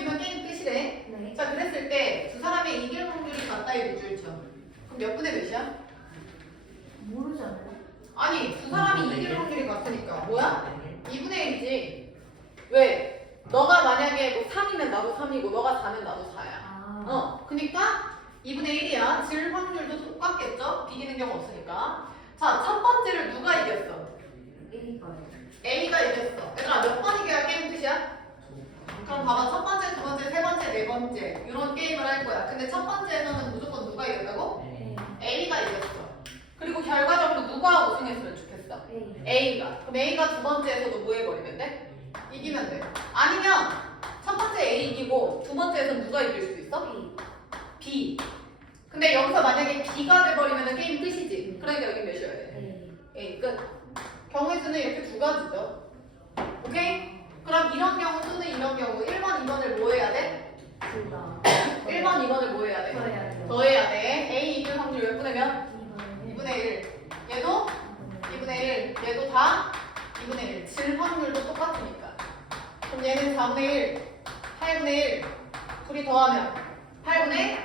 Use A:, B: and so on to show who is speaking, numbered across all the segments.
A: 이기면 게임 끝이래. 네. 자, 그랬을 때 두 사람의 이길 확률이 가까이 비줄죠. 그럼 몇 분의 몇이야?
B: 모르잖아요.
A: 아니, 두 사람이 네. 이길 확률이 같으니까. 뭐야? 2분의 1이지. 왜? 너가 만약에 뭐 3이면 나도 3이고, 너가 4면 나도 4야. 아. 어, 그니까 2분의 1이야. 질 확률도 똑같겠죠? 비기는 경우 없으니까. 자, 첫 번째를 누가 이겼어? 누가 우승했으면 좋겠어? A가. 그럼 A가 두 번째에서도 뭐 해버리면 돼? 이기면 돼. 아니면 첫 번째 A 이기고 두 번째에서 누가 이길 수 있어? B. 근데 여기서 만약에 B가 돼버리면 게임 끝이지. 음. 그러니까 여기 몇이어야 돼? A 끝. 경우의 수는 이렇게 두 가지죠. 오케이? 그럼 이런 경우 또는 이런 경우 1번, 2번을 뭐 해야 돼?
B: 1번,
A: 2번을 뭐 해야
B: 돼?
A: 더해야 돼. A 이길 확률 몇 분의 몇? 2분의 1. 얘도 2분의 1, 얘도 다 2분의 1. 질 확률도 똑같으니까. 그럼 얘는 4분의 1, 8분의 1. 둘이 더하면 8분의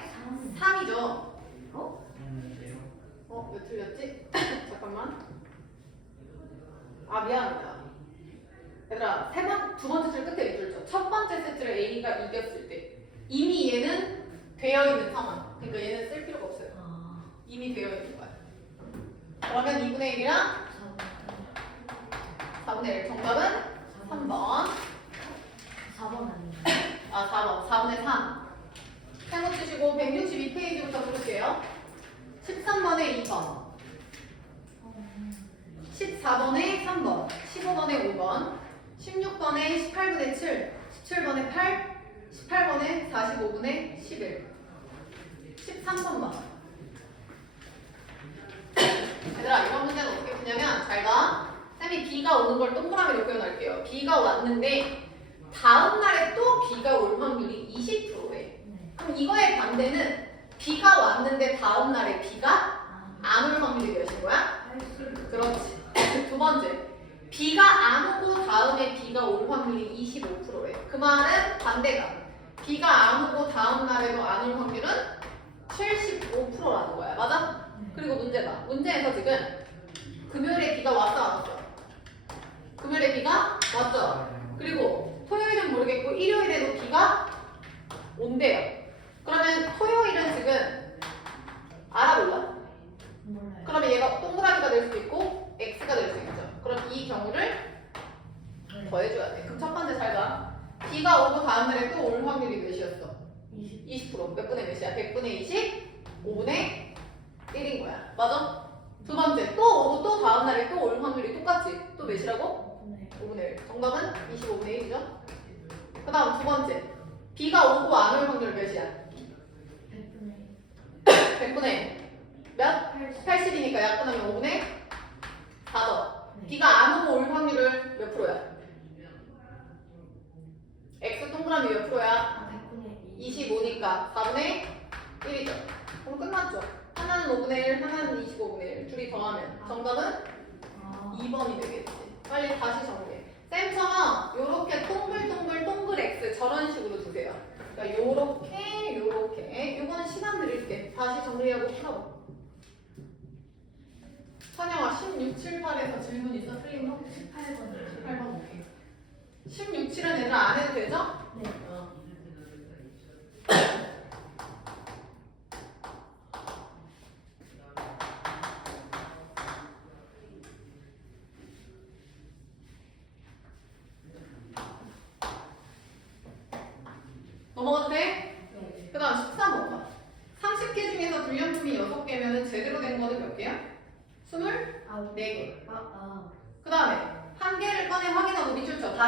A: 3이죠. 어? 왜 틀렸지? 잠깐만. 아, 미안합니다. 얘들아, 세 번, 두 번째 줄 끝에 있었죠. 첫 번째 세트를 A가 이겼을 때 이미 얘는 되어 있는 상황. 그러니까 얘는 쓸 필요가 없어요. 아. 이미 되어 있는. 그러면 2분의 1이랑 4분의 1. 정답은 3번.
B: 4번 아니에요.
A: 아, 4번. 4분의 3. 세모 치시고 162페이지부터 볼게요. 13번에 2번. 14번에 3번. 15번에 5번. 16번에 18분의 7. 17번에 8. 18번에 45분의 11. 13번만. 잘 봐. 쌤이 비가 오는 걸 동그라미로 표현할게요. 비가 왔는데 다음 날에 또 비가 올 확률이 2 0요 그럼 이거의 반대는 비가 왔는데 다음 날에 비가 안 올 확률이 몇인 거야? 그렇지. 두 번째. 비가 안 오고 다음에 비가 올 확률이 2 5요그 말은 반대가. 비가 안 오고 다음 날에도 안 올 확률은 75%라는 거야. 맞아? 그리고 문제다. 문제에서 지금 금요일에 비가 왔다 왔어? 금요일에 비가 왔어. 그리고 토요일은 모르겠고 일요일에도 비가 온대요. 그러면 토요일은 지금 알아볼라? 그러면 얘가 동그라미가 될 수 있고 x가 될 수 있죠. 그럼 이 경우를 네. 더해줘야 돼. 그럼 첫 번째 잘 봐. 비가 오고 다음날에 또올 확률이 몇이었어? 20%. 20%. 몇 분의 몇이야? 100분의 20? 5분의 1인 거야. 맞아? 다음날에 또 올 확률이 똑같지. 또 음. 몇이라고? 5분의 1. 정답은 25분의 1이죠. 그 다음 두 번째. 비가 오고 안 올 확률 몇이야? 100분의 1. 몇? 80이니까 약분하면 5분의 4죠. 비가 안 오고 올 확률을 몇 프로야? x 동그라미 몇 프로야? 25니까 4분의 1이죠. 그럼 끝났죠. 하나는 5분의 1, 하나는 25분의 1. 둘이 더하면 아. 정답은 아. 2번이 되겠지. 빨리 다시 정해 쌤처럼 요렇게 동글동글 동글 X 저런 식으로 두세요. 그러니까 요렇게 요렇게 이거 시간 드릴게. 다시 정리하고 풀어. 선영아 16, 7, 8에서 질문 있어? 틀린 18번. 8번 오케이. 16, 7은 얘들안 해도 되죠? 네. 어.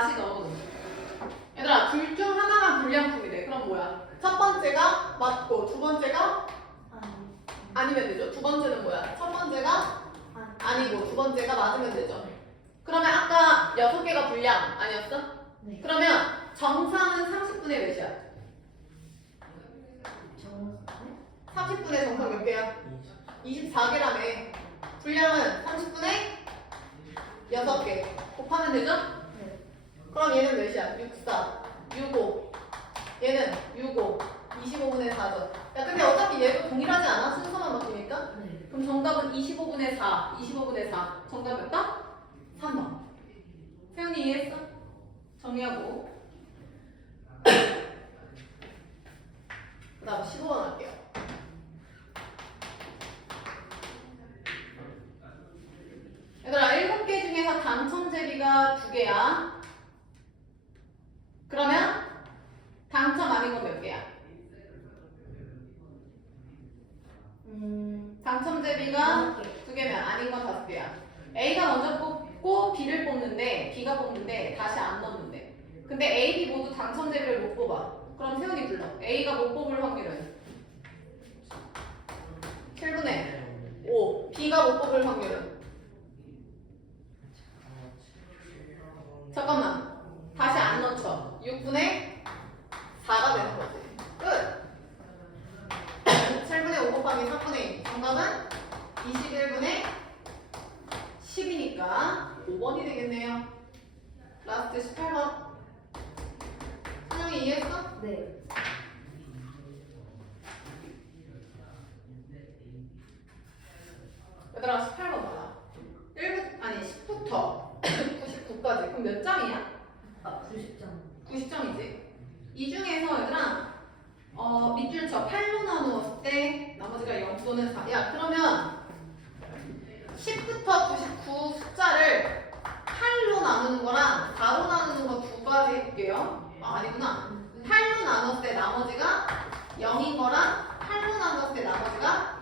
A: 다시 넣어. 놓 얘들아, 둘 중 하나가 불량품이 래 그럼 뭐야? 첫 번째가 맞고, 두 번째가 아니. 면 되죠. 두 번째는 뭐야? 첫 번째가 아니. 고두 번째가 맞으면 되죠. 그러면 아까 여섯 개가 불량 아니었어? 네. 그러면 정상은 30분의 몇이야? 30분의 정상 몇 개야? 24개라며. 분량은 30분에 6개. 곱하면 되죠? 그럼 얘는 몇이야? 6, 4, 6, 5. 얘는 6, 5. 25분의 4죠. 야, 근데 어차피 얘도 동일하지 않아? 순서만 바뀌니까? 네. 그럼 정답은 25분의 4, 25분의 4. 정답 이몇다 3번. 세훈이 이해했어? 정리하고. 그 다음 15번 할게요. 얘들아, 7개 중에서 당첨제비가 2개야. 뽑고 B를 뽑는데 B가 뽑는데 다시 안 넣는데 근데 A, B 모두 당첨되기를 못 뽑아 그럼 세훈이 불러 A가 못 뽑을 확률은 7분의 5 B가 못 뽑을 확률은 잠깐만 다시 안 넣죠 6분의 4가 되는 거지 끝 7분의 5 곱하기 4분의 2 정답은 21분의 10이니까 5번이 되겠네요. 라스트 18번. 선영이 이해했어? 네. 얘들아 18번 봐라. 1부 아니 10부터 99까지 그럼 몇 점이야?
B: 아, 90점.
A: 90점이지. 이 중에서 얘들아 어, 밑줄 쳐 8로 나누었을 때 나머지가 0 또는 4. 야 그러면 10부터 99 숫자를 8로 나누는 거랑 4로 나누는 거 두 가지 해게요 아, 아니구나. 8로 나눴을 때 나머지가 0인 거랑 8로 나눴을 때 나머지가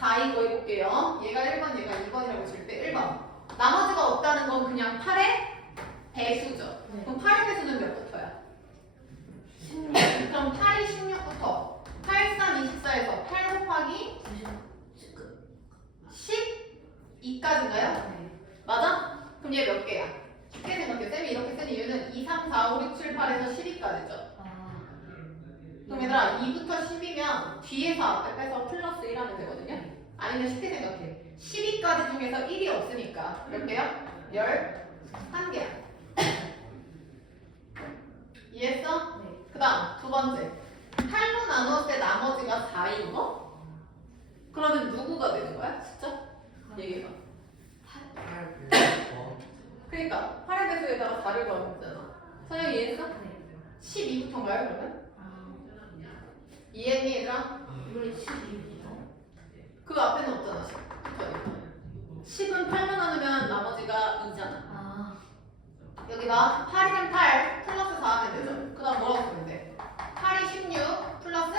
A: 4인 거 해볼게요. 얘가 1번, 얘가 2번. 2부터 10이면 뒤에서 빼서 플러스 1하면 되거든요. 아니면 쉽게 생각해. 12까지 중에서 1이 없으니까 몇 개요? 11개야. 이해했어? 네. 그 다음 두 번째. 8로 나누을때 나머지가 4인 거? 그러면 누구가 되는 거야? 진짜? 얘기해봐. 그러니까 8의 배수에다가 4를 더하면 되잖아. 선영 이해했어? 12부터인가요 그러면? 이해했니 얘들아? 이번엔 10입니다. 그 앞에는 없잖아 10. 10은 8만 나누면 나머지가 2잖아. 아. 여기다 8이랑 8 플러스 4 하면 되죠. 그 다음 뭐라고 쓰면 돼? 8이 16 플러스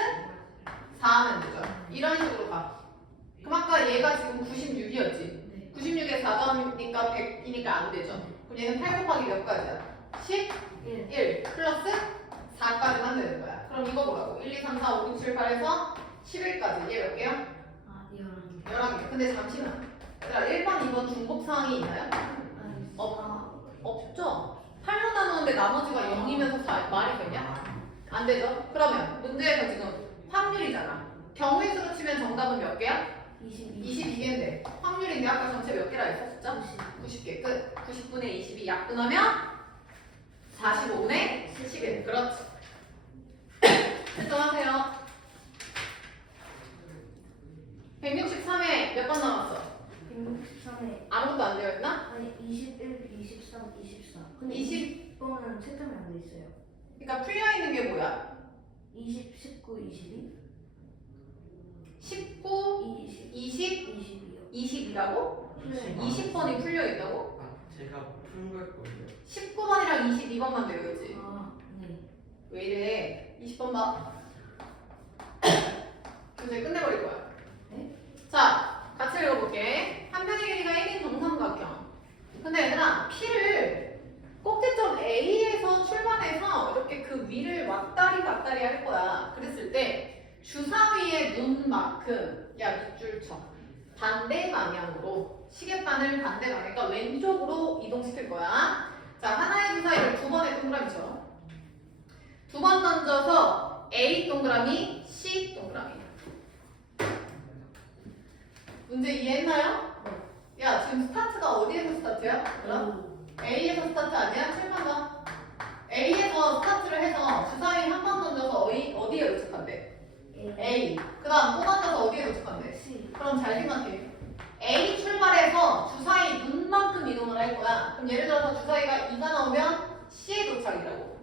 A: 4 하면 되죠. 이런 식으로 가. 그럼 아까 얘가 지금 96이었지? 96에 4점이니까 100이니까 안 되죠. 그럼 얘는 8 곱하기 몇 가지야? 11 플러스 4까지 만되는 거야. 그럼 이거 뭐라고 1, 2, 3, 4, 5, 6, 7, 8에서 1 0일까지 이게 몇개야 아, 11개. 11개. 근데 잠시만. 얘들 1번, 2번 중복 사항이 있나요? 없, 없죠? 8로 나누는데 나머지가 0이면서 4, 말이 되냐? 안 되죠? 그러면 문제에서 지금 확률이잖아. 경우의 수로 치면 정답은 몇 개야? 22개인데. 확률인데 아까 전체 몇 개라 했어? 숫자? 90개 끝. 90분의 22 약분하면 45분의 11. 그렇지. 출동하세요. 163회 몇번 남았어?
B: 163에
A: 아무것도 안 되어 있나?
B: 아니 21, 23, 24 근데 20 20, 번은 채점이 안 돼 있어요
A: 그러니까 풀려 있는 게 뭐야?
B: 20, 19, 22?
A: 19, 20, 20, 22요 20이라고? 20번이 풀려 있다고?
C: 제가 풀갈 거예요.
A: 19번이랑 22번만 외우지. 아, 네. 왜 이래? 20번만. 교재 끝. 동그라미 C 동그라미 문제 이해했나요? E 네. 야 지금 스타트가 어디에서 스타트야? 그럼 음. A에서 스타트 아니야? 7번가 A에서 스타트를 해서 주사위 한 번 던져서 어이, 어디에 도착한대? A 그 다음 또 던져서 어디에 도착한대? 그럼 잘 생각해 A 출발해서 주사위 눈만큼 이동을 할 거야 그럼 예를 들어서 주사위가 2가 나오면 C에 도착이라고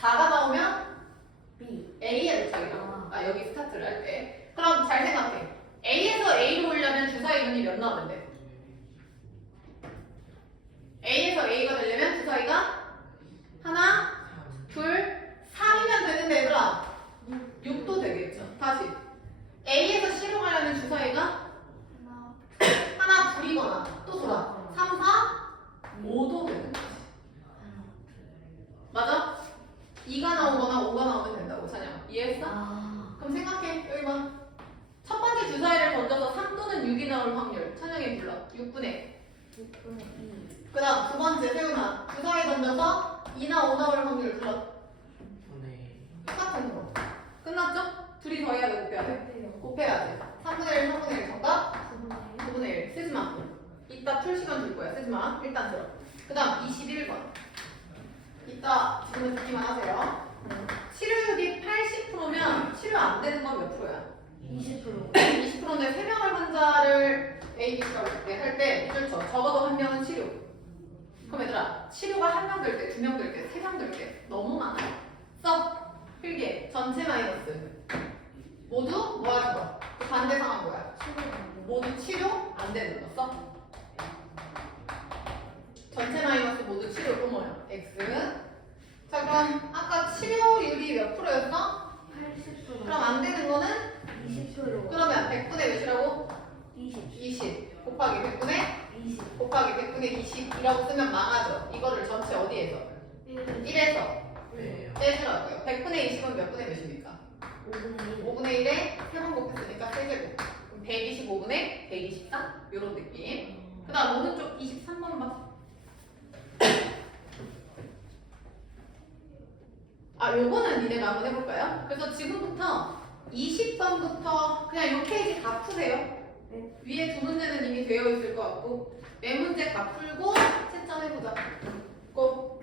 A: 4가 음. 나오면 B A의 도착이라고. 아. 아, 여기 스타트를 할 때. 그럼 잘 생각해. A에서 A로 오려면 주사위 눈이 몇 나오면 돼? A에서 A가 되려면 주사위가 하나, 둘, 3이면 되는데 얘들아 6도 되겠죠. 다시 A에서 C로 가려면 주사위가 하나, 둘이거나 또 돌아 3, 4, 5도 되는 거지. 맞아? 2가 나오거나 5가 나오면 돼. 이해했어? 아. 그럼 생각해. 여기 봐. 첫 번째 주사위를 던져서 3 또는 6이 나올 확률. 찬영이 불러. 6분의. 6분의 그 다음 두 번째 세훈아. 주사위 던져서 2나 5 나올 확률 불러. 분의 똑같은 거. 끝났죠? 둘이 더해야 돼, 곱해야 돼? 곱해야 돼. 3분의 1, 3분의 1 정답? 9분의 1. 쓰지 마. 이따 풀 시간 줄 거야. 쓰지 마. 일단 들어. 그 다음 21번. 이따 지금은 듣기만 하세요. 치료율이 80%면 치료 안 되는 건 몇 프로야?
B: 20%
A: 20%인데 3명을 환자를 A, B, C라고 할때 이줄 쳐. 적어도 한 명은 치료. 그럼 얘들아, 치료가 한 명 될 때, 두 명 될 때, 세 명 될 때 너무 많아요. 썩 필기, 전체 마이너스. 모두 뭐하는 거? 그 반대 상황 뭐야? 치료 모두 치료 안 되는 거 써. 전체 마이너스 모두 치료 또 뭐야? X. 자, 그럼 아 치료율이 몇 프로였어?
B: 80%
A: 그럼 안 되는 거는?
B: 20%
A: 그러면 100분의 몇이라고? 20 20 곱하기 100분의 20 곱하기 100분의 20이라고 쓰면 망하죠. 이거를 전체 어디에서? 1에서 왜요? 빼주라 100분의 20은 몇 분의 몇입니까? 5분의 5분의 1에 3번 곱했으니까 3제곱. 125분의 124? 이런 느낌. 음. 그 다음 오른쪽 23번 봤어. 아, 요거는 니네가 한번 해볼까요? 그래서 지금부터 20번부터 그냥 요 페이지 다 푸세요. 네. 위에 두 문제는 이미 되어 있을 것 같고, 네 문제 다 풀고 채점해보자. 고!